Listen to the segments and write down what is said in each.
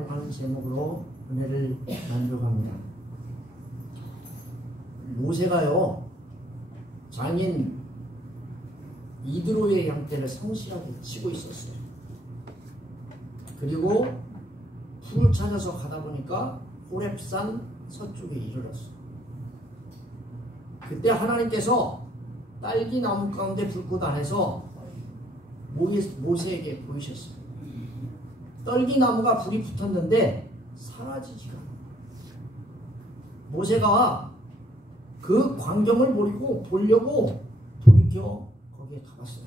하는 제목으로 은혜를 나누려고 합니다. 모세가요, 장인 이드로의 양떼를 성실하게 치고 있었어요. 그리고 풀을 찾아서 가다 보니까 호렙산 서쪽에 이르렀어요. 그때 하나님께서 딸기 나무 가운데 불꽃 안에서 모세에게 보이셨어요. 딸기 나무가 불이 붙었는데 사라지지가 않아요. 모세가 그 광경을 보려고 돌이켜 거기에 가봤어요.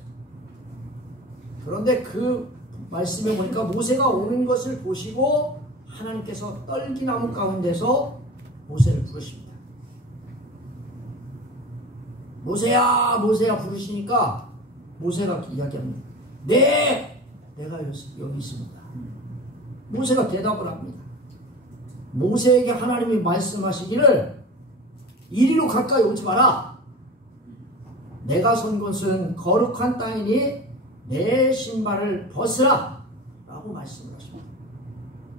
그런데 그 말씀에 보니까 모세가 오는 것을 보시고 하나님께서 딸기 나무 가운데서 모세를 부르십니다. 모세야, 모세야 부르시니까 모세가 이야기합니다. 네, 내가 여기 있습니다. 모세가 대답을 합니다. 모세에게 하나님이 말씀하시기를 이리로 가까이 오지 마라. 내가 선 곳은 거룩한 땅이니 내 신발을 벗으라 라고 말씀을 하십니다.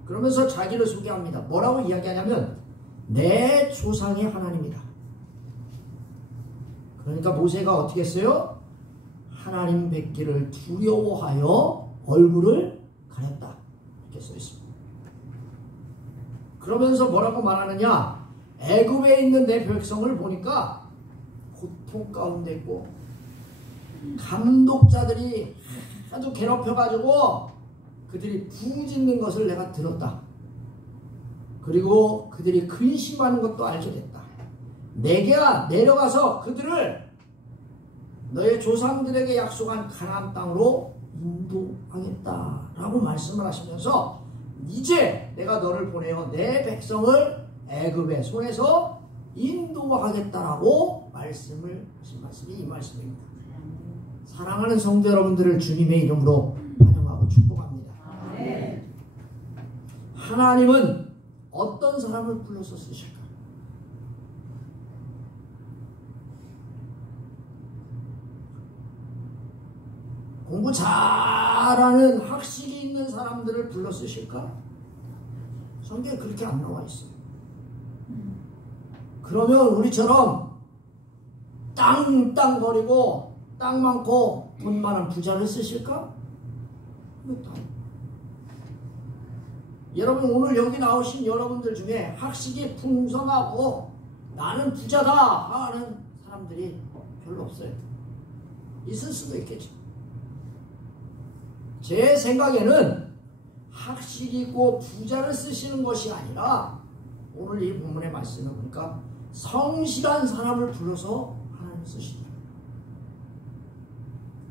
그러면서 자기를 소개합니다. 뭐라고 이야기하냐면 내 조상의 하나님이다. 그러니까 모세가 어떻게 했어요? 하나님 뵙기를 두려워하여 얼굴을 가렸다. 이렇게 써 있습니다. 그러면서 뭐라고 말하느냐? 애굽에 있는 내 백성을 보니까 고통 가운데 있고 감독자들이 아주 괴롭혀가지고 그들이 부짖는 것을 내가 들었다. 그리고 그들이 근심하는 것도 알게 됐다. 내가 내려가서 그들을 너의 조상들에게 약속한 가나안 땅으로 인도하겠다라고 말씀을 하시면서 이제 내가 너를 보내어 내 백성을 애굽의 손에서 인도하겠다라고 말씀을 하신 말씀이 이 말씀입니다. 사랑하는 성도 여러분들을 주님의 이름으로 환영하고 축복합니다. 하나님은 어떤 사람을 불러서 쓰실까? 공부 잘하는 학식이 있는 사람들을 불러 쓰실까? 성경에 그렇게 안 나와 있어요. 그러면 우리처럼 땅거리고 땅 많고 돈 많은 부자를 쓰실까? 여러분, 오늘 여기 나오신 여러분들 중에 학식이 풍성하고 나는 부자다 하는 사람들이 별로 없어요. 있을 수도 있겠죠. 제 생각에는 학식이 있고 부자를 쓰시는 것이 아니라 오늘 이 본문의 말씀을 보니까 성실한 사람을 불러서 하나님 쓰신다.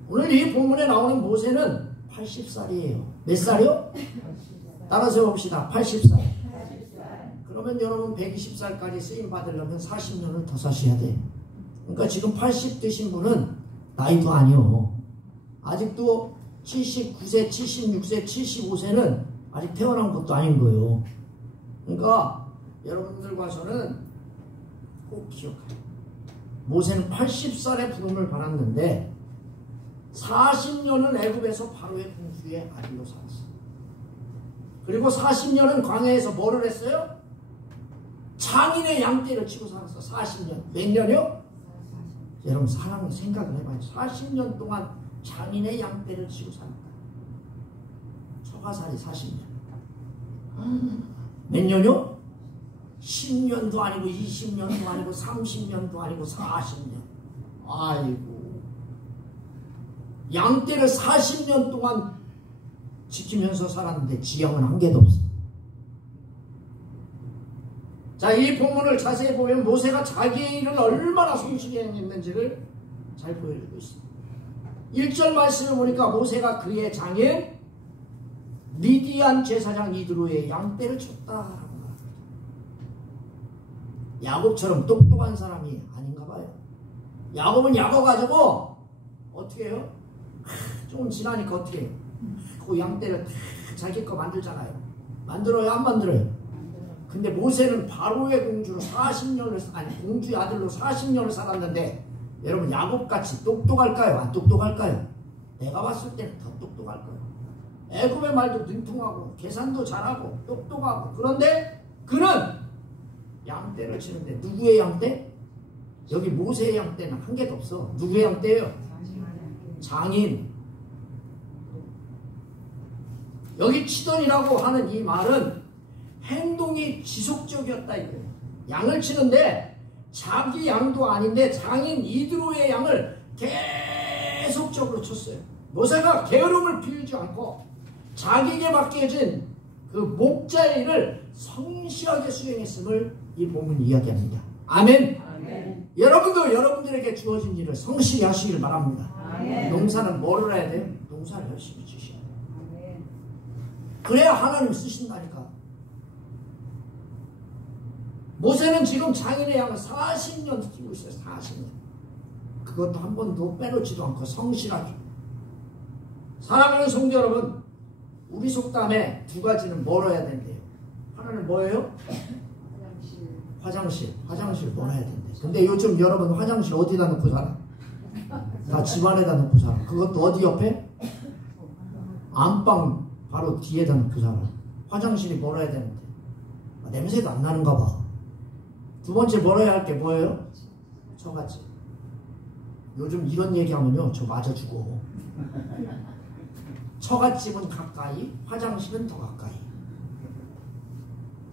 오늘 이 본문에 나오는 모세는 80살이에요. 몇 살이요? 따라서 봅시다. 80살. 그러면 여러분 120살까지 쓰임 받으려면 40년을 더 사셔야 돼요. 그러니까 지금 80 되신 분은 나이도 아니요. 아직도 79세, 76세, 75세는 아직 태어난 것도 아닌 거예요. 그러니까 여러분들과 저는 꼭 기억해요. 모세는 80살의 부름을 받았는데 40년은 애굽에서 바로의 공주의 아들로 살았어요. 그리고 40년은 광야에서 뭐를 했어요? 장인의 양떼를 치고 살았어. 40년. 몇 년이요? 여러분 사랑 생각을 해봐요. 40년 동안 장인의 양떼를 치고 산다. 처가살이 40년. 몇 년이요? 10년도 아니고 20년도 아니고 30년도 아니고 40년. 아이고. 양떼를 40년 동안 지키면서 살았는데 지형은 한 개도 없어. 자, 이 본문을 자세히 보면 모세가 자기의 일을 얼마나 성실히 했는지를 잘 보여주고 있습니다. 1절 말씀을 보니까 모세가 그의 장인 미디안 제사장 이드로의 양떼를 쳤다라고 말합니다. 야곱처럼 똑똑한 사람이 아닌가 봐요. 야곱은 야곱 가지고 어떻게 해요? 조금 지나니까 어떻게 해요? 그 양떼를 자기 거 만들잖아요. 만들어요? 안 만들어요? 근데 모세는 바로의 공주로 40년을 아니 공주의 아들로 40년을 살았는데 여러분 야곱같이 똑똑할까요? 안 똑똑할까요? 내가 봤을 때는 더 똑똑할 거예요. 애굽의 말도 능통하고 계산도 잘하고 똑똑하고. 그런데 그는 양떼를 치는데 누구의 양떼? 여기 모세의 양떼는 한 개도 없어. 누구의 양떼예요? 장인. 여기 치던이라고 하는 이 말은 행동이 지속적이었다 이거예요. 양을 치는데 자기 양도 아닌데 장인 이드로의 양을 계속적으로 쳤어요. 모세가 게으름을 피우지 않고 자기에게 맡겨진 그 목자의 일을 성실하게 수행했음을 이 본문이 이야기합니다. 아멘. 아멘. 여러분도 여러분들에게 주어진 일을 성실히 하시길 바랍니다. 아멘. 농사는 뭐를 해야 돼요? 농사를 열심히 주셔야 돼요. 아멘. 그래야 하나님 쓰신다니까. 모세는 지금 장인의 양을 40년 키우고 있어요. 40년. 그것도 한 번도 빼놓지도 않고 성실하게. 사랑하는 성도 여러분, 우리 속담에 두 가지는 뭐로 해야 된대요? 하나는 뭐예요? 화장실. 화장실 뭐로 해야 된대요? 근데 요즘 여러분 화장실 어디다 놓고 살아? 다 집안에다 놓고 살아. 그것도 어디 옆에? 안방 바로 뒤에다 놓고 살아. 화장실이 뭐로 해야 되는데? 냄새도 안 나는가 봐. 두 번째 뭐라 해야 할 게 뭐예요? 처갓집. 요즘 이런 얘기하면요 저 맞아 죽어. 처갓집은 가까이, 화장실은 더 가까이.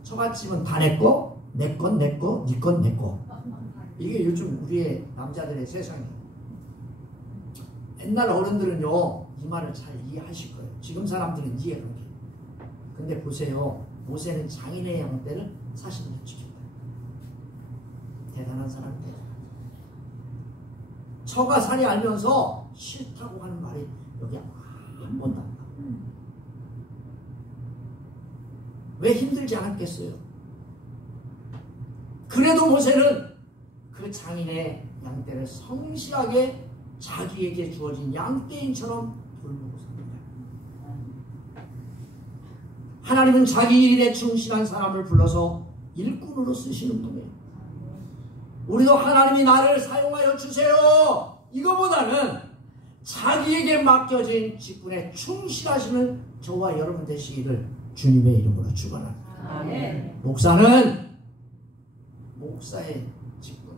처갓집은 다 내 거, 내 건 내 거, 네 건 내 거. 이게 요즘 우리의 남자들의 세상이에요. 옛날 어른들은요 이 말을 잘 이해하실 거예요. 지금 사람들은 이해가 안 돼요. 근데 보세요. 모세는 장인의 양떼를 40년 지켰다. 대단한 사람이에요. 처가살이 알면서 싫다고 하는 말이 여기 한 번도 안 나와. 왜 힘들지 않았겠어요? 그래도 모세는 그 장인의 양떼를 성실하게 자기에게 주어진 양떼인처럼 돌보고 삽니다. 하나님은 자기 일에 충실한 사람을 불러서 일꾼으로 쓰시는 분이에요. 우리도 하나님이 나를 사용하여 주세요. 이거보다는 자기에게 맡겨진 직분에 충실하시는 저와 여러분 되시기를 주님의 이름으로 축원합니다. 아멘. 목사는 목사의 직분,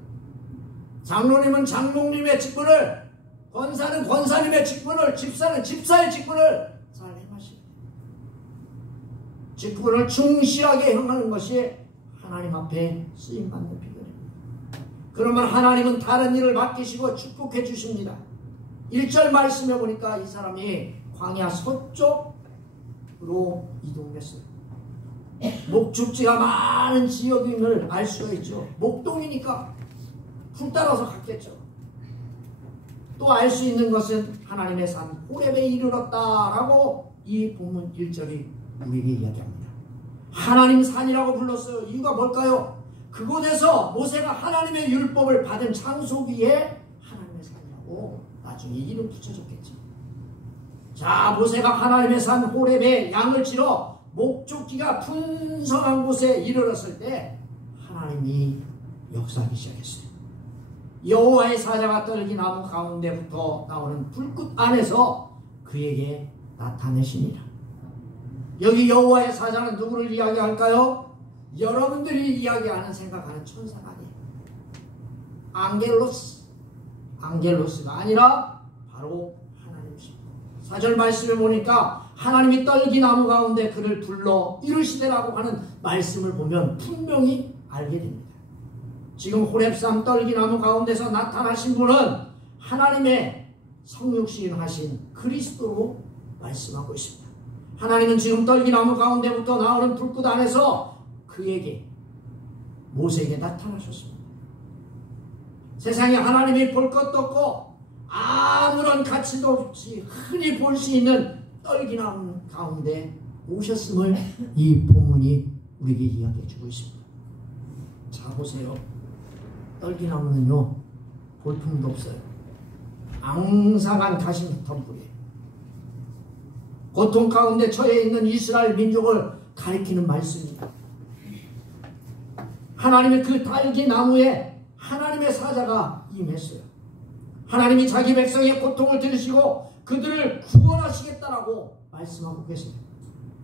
장로님은 장로님의 직분을, 권사는 권사님의 직분을, 집사는 집사의 직분을 잘 행하십니다. 직분을 충실하게 행하는 것이 하나님 앞에 쓰임받는 비결입니다. 그러면 하나님은 다른 일을 맡기시고 축복해 주십니다. 1절 말씀해 보니까 이 사람이 광야 서쪽으로 이동했어요. 목축지가 많은 지역임을 알 수가 있죠. 목동이니까 풀 따라서 갔겠죠. 또 알 수 있는 것은 하나님의 산 호렙에 이르렀다라고 이 본문 1절이 우리에게 이야기합니다. 하나님 산이라고 불렀어요. 이유가 뭘까요? 그곳에서 모세가 하나님의 율법을 받은 장소기에 하나님의 산이라고 나중에 이름 붙여줬겠죠. 자, 모세가 하나님의 산 호렙에 양을 치러 목축지가 풍성한 곳에 이르렀을 때 하나님이 역사하기 시작했어요. 여호와의 사자가 떨기나무 가운데부터 나오는 불꽃 안에서 그에게 나타내시니라. 여기 여호와의 사자는 누구를 이야기할까요? 여러분들이 이야기하는 생각하는 천사가 아니에요. 안겔로스가 아니라 바로 하나님이십니다. 4절 말씀에 보니까 하나님이 떨기나무 가운데 그를 불러 이르시되라고 하는 말씀을 보면 분명히 알게 됩니다. 지금 호렙산 떨기나무 가운데서 나타나신 분은 하나님의 성육신하신 그리스도로 말씀하고 있습니다. 하나님은 지금 떨기나무 가운데부터 나오는 불꽃 안에서 그에게, 모세에게 나타나셨습니다. 세상에 하나님이 볼 것도 없고 아무런 가치도 없이 흔히 볼 수 있는 떨기나무 가운데 오셨음을 이 본문이 우리에게 이야기해 주고 있습니다. 자, 보세요. 떨기나무는요 볼품도 없어요. 앙상한 가시 덤불이에요. 고통 가운데 처해 있는 이스라엘 민족을 가리키는 말씀입니다. 하나님의 그 딸기나무에 하나님의 사자가 임했어요. 하나님이 자기 백성의 고통을 들으시고 그들을 구원하시겠다라고 말씀하고 계세요.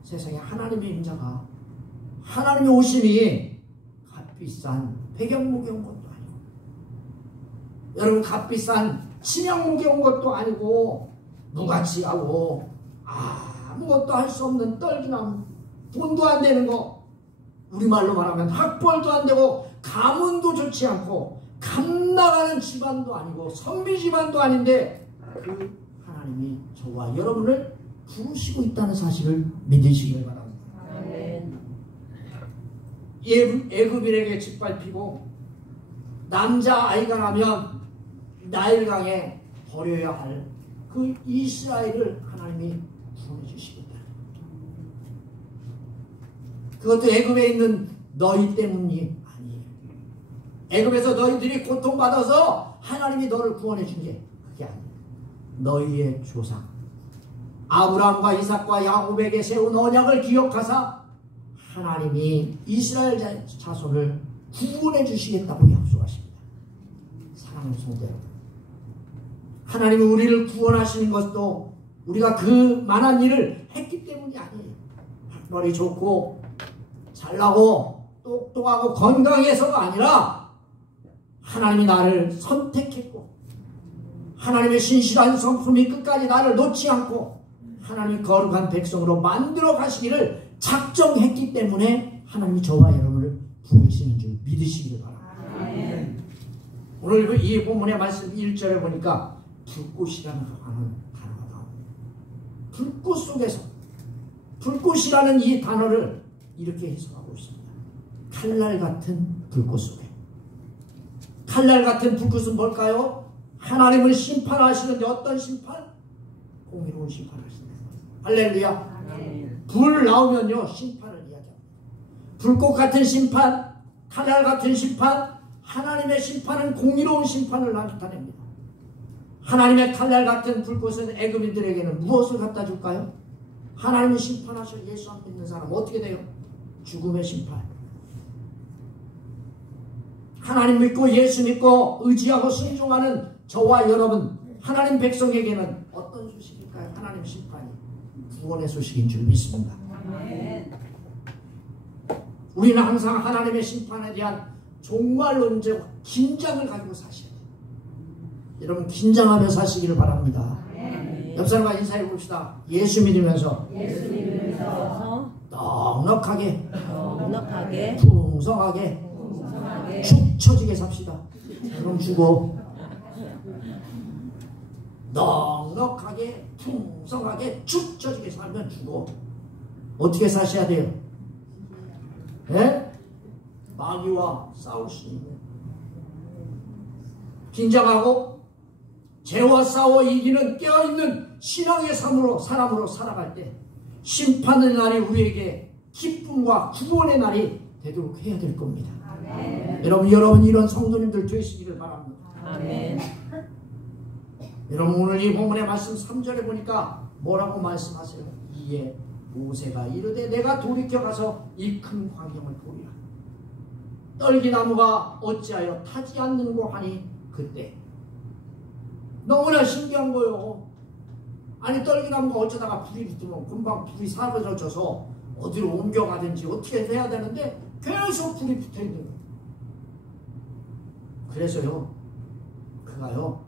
세상에 하나님의 임자가, 하나님의 오심이 값비싼 백양목에 온 것도 아니고, 여러분 값비싼 침양목에 온 것도 아니고, 무가치하고 아무것도 할 수 없는 떨기나무, 돈도 안 되는 거, 우리말로 말하면 학벌도 안 되고 가문도 좋지 않고 감나가는 집안도 아니고 선비 집안도 아닌데, 그 하나님이 저와 여러분을 부르시고 있다는 사실을 믿으시길 바랍니다. 애굽인에게 짓밟히고 남자아이가 나면 나일강에 버려야 할 그 이스라엘을 하나님이 구원해 주시겠다. 그것도 애굽에 있는 너희 때문이 아니에요. 애굽에서 너희들이 고통받아서 하나님이 너를 구원해 준 게 그게 아니에요. 너희의 조상 아브라함과 이삭과 야곱에게 세운 언약을 기억하사 하나님이 이스라엘 자손을 구원해 주시겠다고 약속하십니다. 사랑하는 성도 여러분, 하나님이 우리를 구원하시는 것도 우리가 그 만한 일을 했기 때문이 아니에요. 학벌이 좋고 잘나고 똑똑하고 건강해서가 아니라 하나님이 나를 선택했고, 하나님의 신실한 성품이 끝까지 나를 놓지 않고 하나님이 거룩한 백성으로 만들어 가시기를 작정했기 때문에 하나님이 저와 여러분을 부르시는 줄 믿으시기를 바랍니다. 오늘 이 본문의 말씀 1절에 보니까 불꽃이라는 단어가 나옵니다. 불꽃 속에서, 불꽃이라는 이 단어를 이렇게 해석하고 있습니다. 칼날 같은 불꽃 속에. 칼날 같은 불꽃은 뭘까요? 하나님을 심판하시는데 어떤 심판? 공의로운 심판하시는 거예요. 할렐루야. 불 나오면요 심판을 이야기합니다. 불꽃 같은 심판, 칼날 같은 심판, 하나님의 심판은 공의로운 심판을 나타냅니다. 하나님의 칼날 같은 불꽃은 애굽인들에게는 무엇을 갖다 줄까요? 하나님이 심판하셔. 예수 안 믿는 사람 어떻게 돼요? 죽음의 심판. 하나님 믿고 예수 믿고 의지하고 순종하는 저와 여러분, 하나님 백성에게는 어떤 소식일까요? 하나님 심판이 구원의 소식인 줄 믿습니다. 우리는 항상 하나님의 심판에 대한 종말론적 긴장을 가지고 사셔야 돼요. 여러분 긴장하며 사시기를 바랍니다. 옆 사람과 인사해 봅시다. 예수 믿으면서 넉넉하게 풍성하게 축 처지게 삽시다. 그럼 주고 넉넉하게 풍성하게 축 처지게 살면 주고. 어떻게 사셔야 돼요? 예? 마귀와 싸울 수 있는, 긴장하고 죄와 싸워 이기는 깨어있는 신앙의 사람으로 살아갈 때 심판의 날이 우리에게 기쁨과 구원의 날이 되도록 해야 될 겁니다. 아멘. 여러분 이런 성도님들 되시기를 바랍니다. 아멘. 여러분 오늘 이 본문의 말씀 3절에 보니까 뭐라고 말씀하세요? 이에 모세가 이르되 내가 돌이켜 가서 이 큰 광경을 보리라. 떨기나무가 어찌하여 타지 않는고 하니 그때. 너무나 신기한 거예요. 아니 떨기나무가 어쩌다가 불이 붙으면 금방 불이 사라져서 어디로 옮겨가든지 어떻게 해야 되는데 계속 불이 붙어있는 거예요. 그래서요 그가요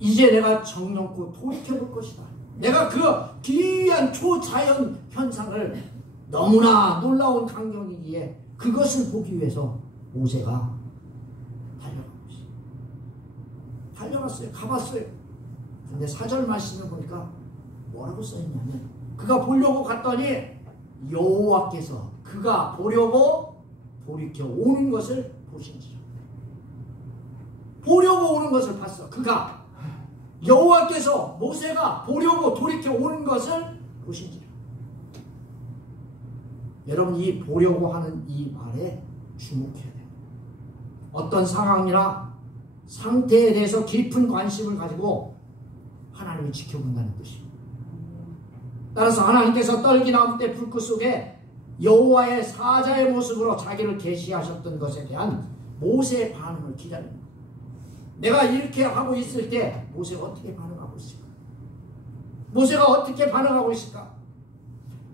이제 내가 정령코 돌이켜볼 것이다. 내가 그 기이한 초자연 현상을, 너무나 놀라운 광경이기에 그것을 보기 위해서 모세가 달려갔어요. 가봤어요. 근데 4절 말씀을 보니까 뭐라고 써있냐면, 그가 보려고 갔더니 여호와께서 그가 보려고 돌이켜 오는 것을 보신지라. 보려고 오는 것을 봤어. 그가 여호와께서 모세가 보려고 돌이켜 오는 것을 보신지라. 여러분 이 보려고 하는 이 말에 주목해야 돼요. 어떤 상황이나 상태에 대해서 깊은 관심을 가지고 하나님이 지켜본다는 뜻입니다. 따라서 하나님께서 떨기나무 때 불꽃 속에 여호와의 사자의 모습으로 자기를 계시하셨던 것에 대한 모세의 반응을 기다립니다. 내가 이렇게 하고 있을 때 모세가 어떻게 반응하고 있을까? 모세가 어떻게 반응하고 있을까?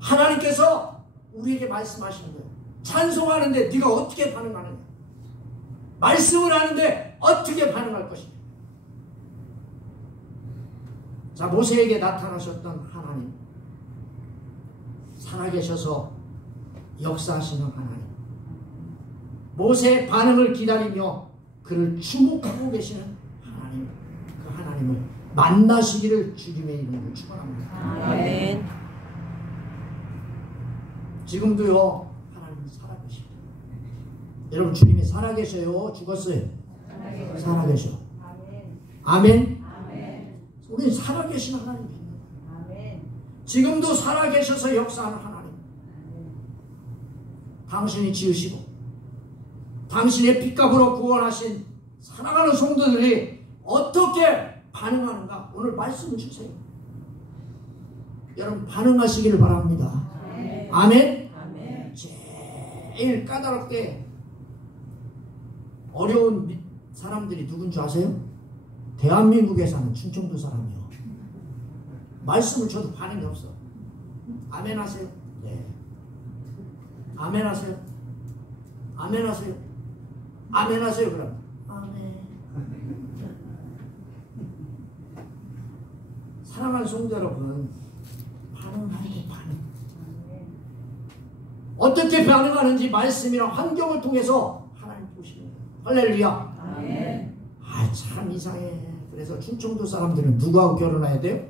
하나님께서 우리에게 말씀하시는 거예요. 찬송하는데 네가 어떻게 반응하느냐? 말씀을 하는데 어떻게 반응할 것이냐? 자, 모세에게 나타나셨던 하나님, 살아계셔서 역사하시는 하나님, 모세의 반응을 기다리며 그를 주목하고 계시는 하나님, 그 하나님을 만나시기를 주님의 이름으로 축원합니다. 아멘. 지금도요, 하나님은 살아계십니다. 여러분, 주님이 살아계셔요? 죽었어요? 살아계셔. 아멘. 우리는 살아계신 하나님 믿는 거예요. 지금도 살아계셔서 역사하는 하나님. 당신이 지으시고 당신의 피값으로 구원하신 사랑하는 성도들이 어떻게 반응하는가? 오늘 말씀을 주세요. 여러분, 반응하시기를 바랍니다. 아멘. 제일 까다롭게 어려운 사람들이 누군 줄 아세요? 대한민국에 사는 충청도 사람이요. 말씀을 줘도 반응이 없어. 아멘 하세요? 네. 아멘 하세요? 아멘 하세요? 아멘 하세요? 그럼 아멘. 사랑하는 성도 여러분, 반응하게 반응. 어떻게 반응하는지 말씀이랑 환경을 통해서 하나님 보시는 거예요. 할렐루야. 아멘. 아, 참 이상해. 그래서 충청도 사람들은 누구하고 결혼해야 돼요?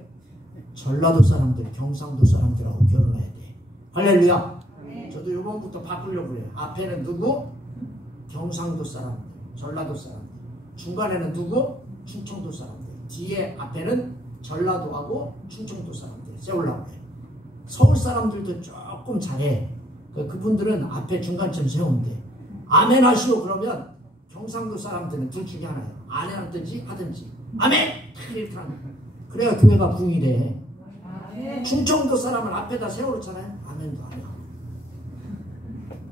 전라도 사람들, 경상도 사람들하고 결혼해야 돼. 할렐루야. 저도 이번부터 바꾸려고 해요. 앞에는 누구? 경상도 사람들, 전라도 사람들. 중간에는 누구? 충청도 사람들. 뒤에 앞에는 전라도하고 충청도 사람들 세우려고 해요. 서울 사람들도 조금 잘해. 그분들은 앞에 중간쯤 세우는데 아멘 하시오 그러면 경상도 사람들은 둘 중에 하나예요. 안 하든지 하든지 아멘! 이렇게 하는 거예요. 그래야 교회가 붕이래. 충청도 사람은 앞에다 세워놓잖아요. 아멘도 안 해.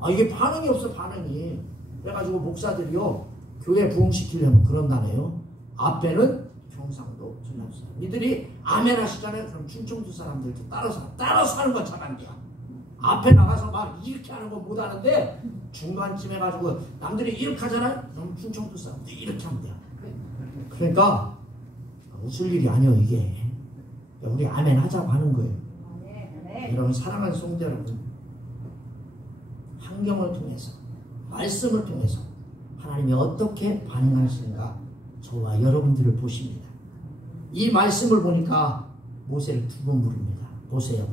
아, 이게 반응이 없어, 반응이. 그래가지고 목사들이요, 교회 부흥시키려면 그런다네요. 앞에는 경상도, 전라도 사람. 이들이 아멘 하시잖아요. 그럼 충청도 사람들도 따라서 하는 건 잘 안 돼요. 앞에 나가서 막 이렇게 하는 거 못 하는데 중간쯤 해가지고 남들이 이렇게 하잖아요. 그럼 충청도 사람들이 이렇게 하면 돼요. 그러니까 웃을 일이 아니에요, 이게. 우리 아멘 하자고 하는 거예요. 여러분, 사랑하는 성도 여러분, 환경을 통해서, 말씀을 통해서 하나님이 어떻게 반응하시는가 저와 여러분들을 보십니다. 이 말씀을 보니까 모세를 두 번 부릅니다. 보세요.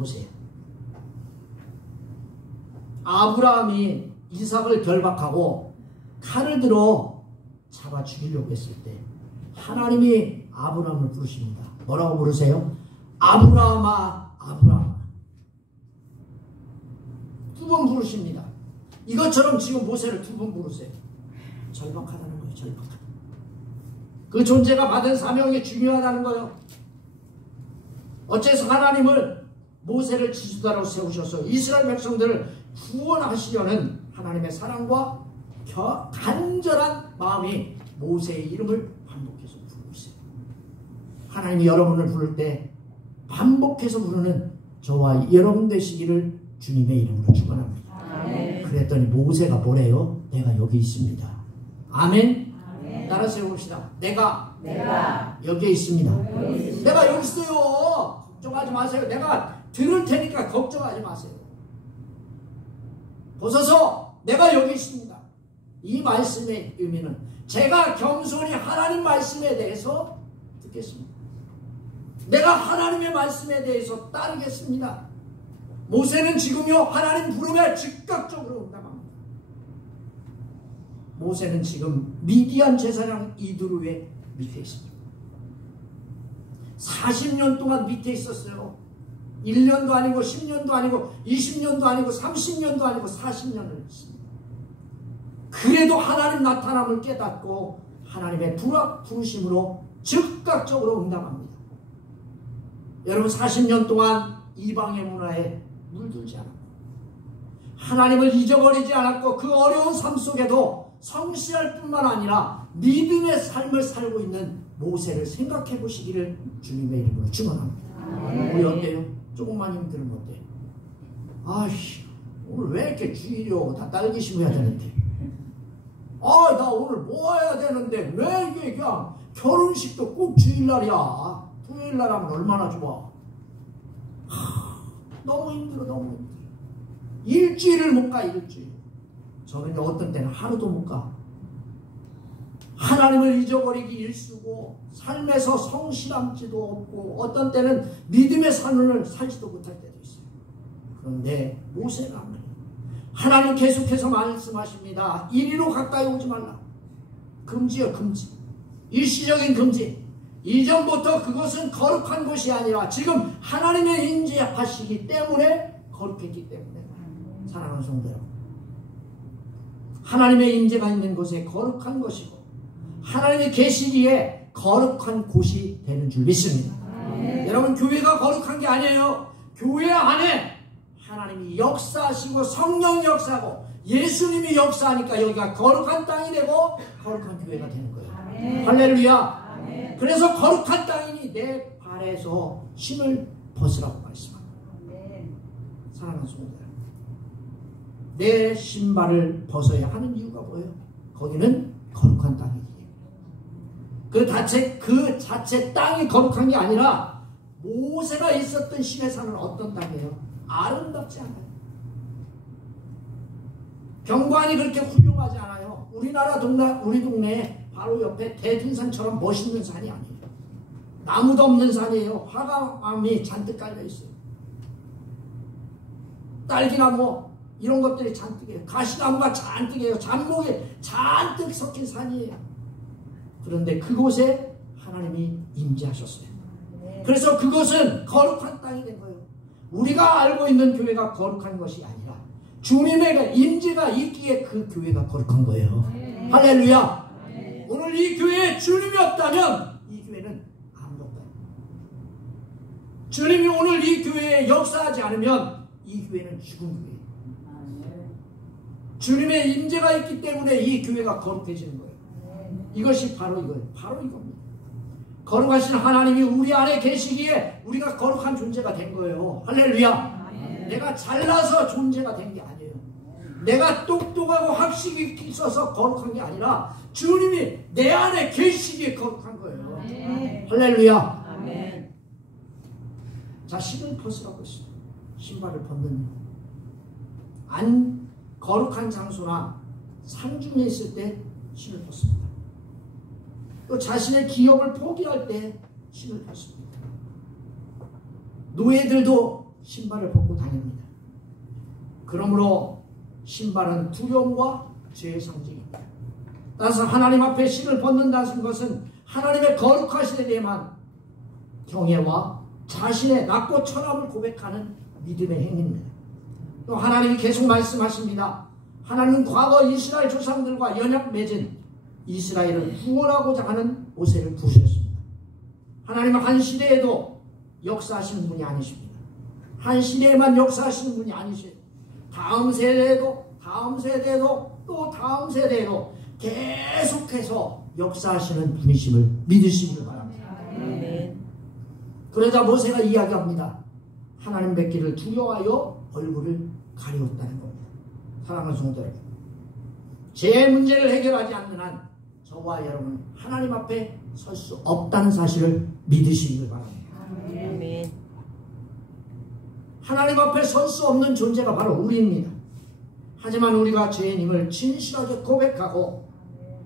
아브라함이 이삭을 결박하고 칼을 들어 잡아 죽이려고 했을 때 하나님이 아브라함을 부르십니다. 뭐라고 부르세요? 아브라함아, 아브라함아. 두 번 부르십니다. 이것처럼 지금 모세를 두 번 부르세요. 절박하다는 거예요. 절박하다. 그 존재가 받은 사명이 중요하다는 거예요. 어째서 하나님을 모세를 지도자로 세우셔서 이스라엘 백성들을 구원하시려는 하나님의 사랑과 간절한 마음이 모세의 이름을 반복해서 부르고 있어요. 하나님이 여러분을 부를 때 반복해서 부르는 저와 여러분 되시기를 주님의 이름으로 축원합니다. 그랬더니 모세가 뭐래요? 내가 여기 있습니다. 아멘. 따라 세워봅시다. 내가 여기에 있습니다. 내가 여기 있어요. 걱정하지 마세요. 내가 들을 테니까 걱정하지 마세요. 보소서, 내가 여기 있습니다. 이 말씀의 의미는 제가 겸손히 하나님 말씀에 대해서 듣겠습니다. 내가 하나님의 말씀에 대해서 따르겠습니다. 모세는 지금요, 하나님 부름에 즉각적으로 응답합니다. 모세는 지금 미디안 제사장 이두루의 밑에 있습니다. 40년 동안 밑에 있었어요. 1년도 아니고 10년도 아니고 20년도 아니고 30년도 아니고 40년을 했습니다. 그래도 하나님 나타남을 깨닫고 하나님의 부르심으로 즉각적으로 응답합니다. 여러분, 40년 동안 이방의 문화에 물들지 않았고 하나님을 잊어버리지 않았고 그 어려운 삶 속에도 성실할 뿐만 아니라 믿음의 삶을 살고 있는 모세를 생각해 보시기를 주님의 이름으로 축원합니다. 우리 어때요? 조금만 힘들면 어때요? 아이씨, 오늘 왜 이렇게 주일이 오고 다 딸기심 해야 되는데, 나 오늘 모아야 되는데 왜 이게 그냥 결혼식도 꼭 주일날이야. 토요일날 하면 얼마나 좋아. 너무 힘들어, 너무 힘들어. 일주일을 못 가, 일주일. 저는 어떤 때는 하루도 못 가. 하나님을 잊어버리기 일쑤고 삶에서 성실함지도 없고 어떤 때는 믿음의 삶을 살지도 못할 때도 있어요. 그런데 모세가 안 그래요. 하나님 계속해서 말씀하십니다. 이리로 가까이 오지 말라. 금지요, 금지. 일시적인 금지. 이전부터 그것은 거룩한 곳이 아니라 지금 하나님의 임재하시기 때문에 거룩했기 때문에. 사랑하는 성도 여러분, 하나님의 임재가 있는 곳에 거룩한 것이고 하나님이 계시기에 거룩한 곳이 되는 줄 믿습니다. 여러분, 교회가 거룩한 게 아니에요. 교회 안에 하나님이 역사하시고 성령 역사하고 예수님이 역사하니까 여기가 거룩한 땅이 되고 거룩한 교회가 되는 거예요. 할렐루야. 그래서 거룩한 땅이니 내 발에서 신을 벗으라고 말씀합니다. 사랑하는 성도 여러분, 내 신발을 벗어야 하는 이유가 뭐예요? 거기는 거룩한 땅이기. 그 자체 땅이 거룩한 게 아니라 모세가 있었던 시내산은 어떤 땅이에요? 아름답지 않아요. 경관이 그렇게 훌륭하지 않아요. 우리 동네 바로 옆에 대둔산처럼 멋있는 산이 아니에요. 나무도 없는 산이에요. 화강암이 잔뜩 깔려 있어요. 딸기나무 이런 것들이 잔뜩해요. 가시나무가 잔뜩해요. 잔목이 잔뜩 섞인 산이에요. 그런데 그곳에 하나님이 임재하셨어요. 그래서 그것은 거룩한 땅이 된 거예요. 우리가 알고 있는 교회가 거룩한 것이 아니라 주님의 임재가 있기에 그 교회가 거룩한 거예요. 할렐루야. 오늘 이 교회에 주님이 없다면 이 교회는 아무것도 아니에요. 주님이 오늘 이 교회에 역사하지 않으면 이 교회는 죽은 교회예요. 주님의 임재가 있기 때문에 이 교회가 거룩해지는 거예요. 이것이 바로 이거예요. 바로 이겁니다. 거룩하신 하나님이 우리 안에 계시기에 우리가 거룩한 존재가 된 거예요. 할렐루야. 내가 잘나서 존재가 된 게 아니에요. 내가 똑똑하고 학식이 있어서 거룩한 게 아니라 주님이 내 안에 계시기에 거룩한 거예요. 할렐루야. 자, 신을 벗으라고 했어요. 신발을 벗는 안 거룩한 장소나 상중에 있을 때 신을 벗습니다. 또 자신의 기업을 포기할 때 신을 벗습니다. 노예들도 신발을 벗고 다닙니다. 그러므로 신발은 두려움과 죄의 상징입니다. 따라서 하나님 앞에 신을 벗는다는 것은 하나님의 거룩하심에 대한 경외와 자신의 낮고 천함을 고백하는 믿음의 행위입니다. 또 하나님이 계속 말씀하십니다. 하나님은 과거 이스라엘 조상들과 연약 맺은 이스라엘을 구원하고자 하는 모세를 부르셨습니다. 하나님은 한 시대에도 역사하시는 분이 아니십니다. 한 시대에만 역사하시는 분이 아니시죠. 다음 세대에도 또 다음 세대에도 계속해서 역사하시는 분이심을 믿으시길 바랍니다. 그러자 모세가 이야기합니다. 하나님 뵙기를 두려워하여 얼굴을 가리웠다는 겁니다. 사랑하는 성도 여러분, 제 문제를 해결하지 않는 한 저와 여러분 하나님 앞에 설 수 없다는 사실을 믿으시길 바랍니다. 아멘. 하나님 앞에 설 수 없는 존재가 바로 우리입니다. 하지만 우리가 죄인임을 진실하게 고백하고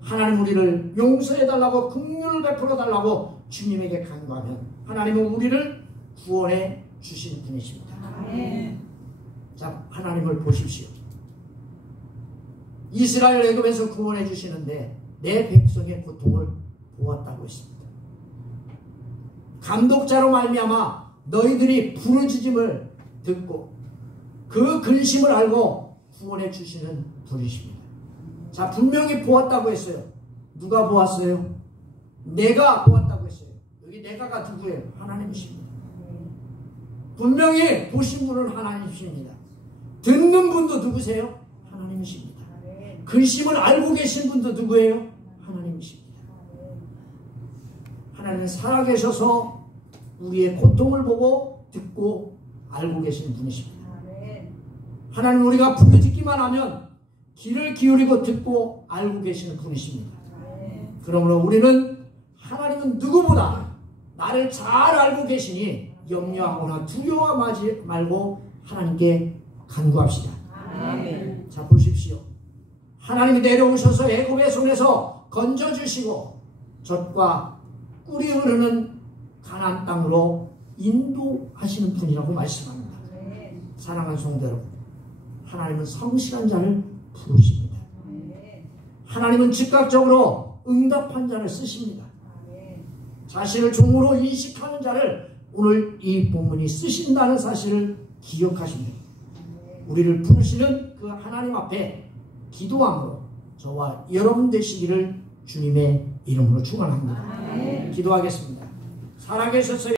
하나님 우리를 용서해달라고 긍휼을 베풀어달라고 주님에게 간구하면 하나님은 우리를 구원해 주신 분이십니다. 아멘. 자, 하나님을 보십시오. 이스라엘 애굽에서 구원해 주시는데 내 백성의 고통을 보았다고 했습니다. 감독자로 말미암아 너희들이 부르짖음을 듣고 그 근심을 알고 구원해 주시는 분이십니다. 자, 분명히 보았다고 했어요. 누가 보았어요? 내가 보았다고 했어요. 여기 내가가 누구예요? 하나님이십니다. 분명히 보신 분은 하나님이십니다. 듣는 분도 누구세요? 하나님이십니다. 근심을 알고 계신 분도 누구예요? 하나님이십니다. 하나님은 살아계셔서 우리의 고통을 보고 듣고 알고 계시는 분이십니다. 하나님 우리가 부르짖기만 하면 귀를 기울이고 듣고 알고 계시는 분이십니다. 그러므로 우리는 하나님은 누구보다 나를 잘 알고 계시니 염려하거나 두려워하지 말고 하나님께 간구합시다. 아멘. 자 보십시오. 하나님이 내려오셔서 애굽의 손에서 건져주시고 젖과 꿀이 흐르는 가나안 땅으로 인도하시는 분이라고 말씀합니다. 사랑하는 성도 여러분, 하나님은 성실한 자를 부르십니다. 하나님은 즉각적으로 응답한 자를 쓰십니다. 자신을 종으로 인식하는 자를 오늘 이 본문이 쓰신다는 사실을 기억하십니다. 우리를 부르시는 그 하나님 앞에 기도함으로 저와 여러분 되시기를 주님의 이름으로 축원합니다. 기도하겠습니다. 살아계셔서